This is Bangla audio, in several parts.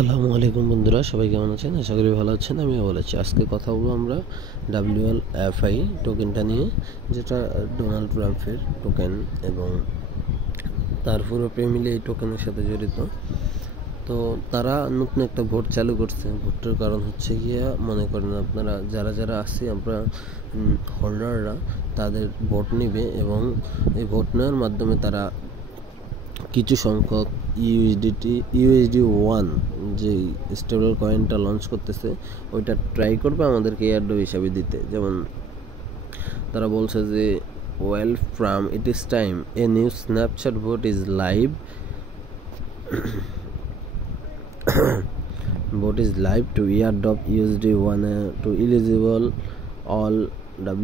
আসসালামু আলাইকুম বন্ধুরা, সবাই কেমন আছেন? আশা করি ভালো আছেন। আমিও ভালো আছি। আজকে কথা বলবো আমরা WLFI টোকেনটা নিয়ে, যেটা ডোনাল্ড ট্রাম্পের টোকেন এবং তার পুরো ফ্যামিলি এই টোকেনের সাথে জড়িত। তো তারা নতুন একটা ভোট চালু করছে। ভোটটার কারণ হচ্ছে গিয়া, মনে করেন আপনারা যারা আছি আমরা হোল্ডাররা, তাদের ভোট নিবে এবং এই ভোট নেওয়ার মাধ্যমে তারা কিছু সংখ্যক USD1 যে স্টেবল কয়েনটা লঞ্চ করতেছে, ওইটা ট্রাই করবে আমাদেরকে এয়ারড্রপ হিসাবে দিতে। যেমন তারা বলছে যে well from it is time a new Snapchat vote is live vote is live to airdrop USD1 to eligible all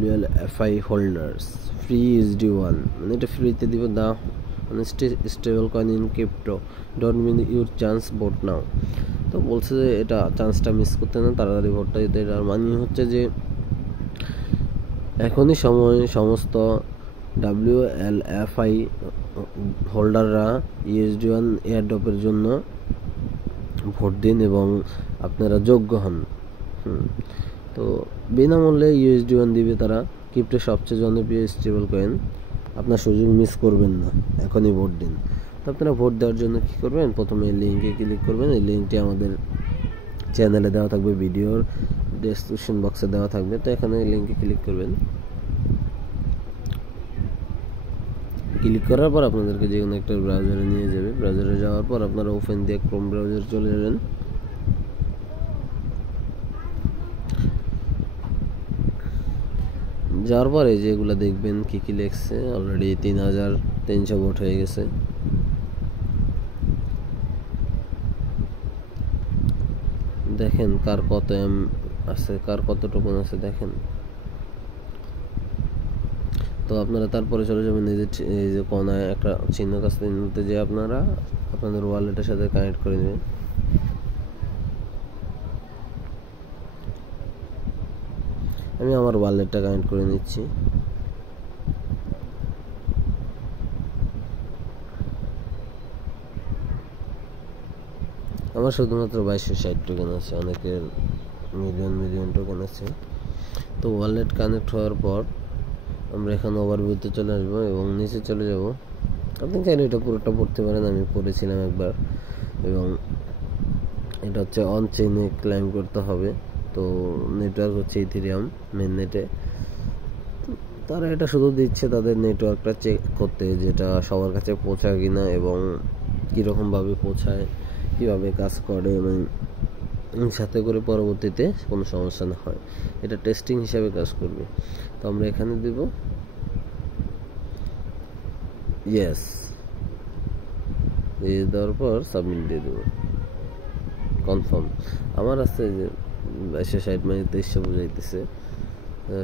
WLFI holders. Free USD1 মানে এটা ফ্রিতে দিব। দা মানে stable coin in crypto, don't mean your chance vote now. তো বলছে যে এটা চান্সটা মিস করতে না, তাড়াতাড়ি ভোটটা দিতে। এটার মানে হচ্ছে যে এখনই সময় সমস্ত WLFI হোল্ডাররা USD1 এয়ারড্রপের জন্য ভোট দিন এবং আপনারা যোগ্য হন। তো বিনামূল্যে USD1 দিবে তারা, ক্রিপ্টোর সবচেয়ে জনপ্রিয় স্টেবল কয়েন। আপনার সুযোগ মিস করবেন না, এখনই ভোট দিন। তো আপনারা ভোট দেওয়ার জন্য কী করবেন, প্রথমে লিঙ্কে ক্লিক করবেন। এই লিঙ্কটি আমাদের চ্যানেলে দেওয়া থাকবে, ভিডিওর ডেসক্রিপশন বক্সে দেওয়া থাকবে। তো এখানে লিঙ্কে ক্লিক করবেন। ক্লিক করার পর আপনাদেরকে যে কোনো একটা ব্রাউজারে নিয়ে যাবে। ব্রাউজারে যাওয়ার পর আপনারা ওপেন দিয়ে ক্রোম ব্রাউজারে চলে যাবেন। যাওয়ার পরে যেগুলো দেখবেন কী কী লেখছে, অলরেডি 3300 ভোট হয়ে গেছে। দেখেন কার কত আছে, কার কত টোকেন আছে দেখেন। তো আপনারা তারপরে চলে যাবেন এই যে কোনায় একটা চিহ্ন কাছে যে আপনারা আপনাদের ওয়ালেটের সাথে কানেক্ট করে নেবেন। আমি আমার ওয়ালেটটা কানেক্ট করে নিচ্ছি। আমার শুধুমাত্র 2260 টোকেন আছে, অনেকের মিলিয়ন টোকেন আছে। তো ওয়ালেট কানেক্ট হওয়ার পর আমরা এখানে ওভারভিউতে চলে আসবো এবং নিচে চলে যাব। আপনি চাইলে এটা পুরোটা পড়তে পারেন, আমি পড়েছিলাম একবার। এবং এটা হচ্ছে অন চেইনে ক্লাইম করতে হবে। তো নেটওয়ার্ক হচ্ছে ইথেরিয়াম মেন নেটে। তারা এটা শুধু দিচ্ছে তাদের নেটওয়ার্কটা চেক করতে, যেটা সবার কাছে পৌঁছায় কিনা এবং কীরকমভাবে পৌঁছায়, কীভাবে কাজ করে, এবং সাথে করে পরবর্তীতে কোনো সমস্যা না হয়। এটা টেস্টিং হিসাবে কাজ করবে। তো আমরা এখানে দেব ইয়েস, দিয়ে দেওয়ার পর সাবমিট দিয়ে দেবো, কনফার্ম। আমার আছে যে 2260 মানে 2300 বোঝাইতেছে।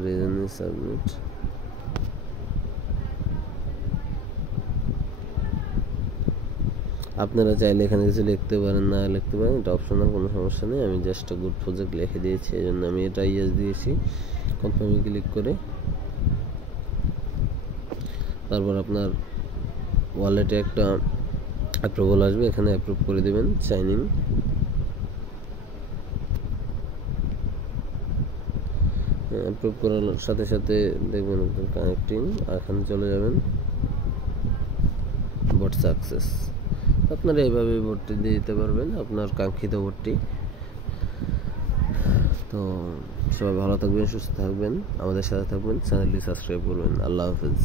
Reason submit. আপনারা চাইলে এখানে কিছু লিখতে পারেন, না লিখতে পারেন, এটা অপশনাল, কোনো সমস্যা নেই। আমি জাস্ট গুড প্রজেক্ট লিখে দিয়েছি, এই জন্য আমি এটা ইয়েস দিয়েছি। কনফার্মে ক্লিক করে তারপর আপনার ওয়ালেটে একটা অ্যাপ্রুভাল আসবে, এখানে অ্যাপ্রুভ করে দেবেন, সাইন ইন। অ্যাপ্রুভ করার সাথে সাথে দেখবেন আপনার কানেক্টিং, এখানে চলে যাবেন ভোট সাকসেস। আপনারা এইভাবে ভোটটি দিয়ে দিতে পারবেন, আপনার কাঙ্ক্ষিত ভোটটি। তো সবাই ভালো থাকবেন, সুস্থ থাকবেন, আমাদের সাথে থাকবেন, চ্যানেলটি সাবস্ক্রাইব করবেন। আল্লাহ হাফেজ।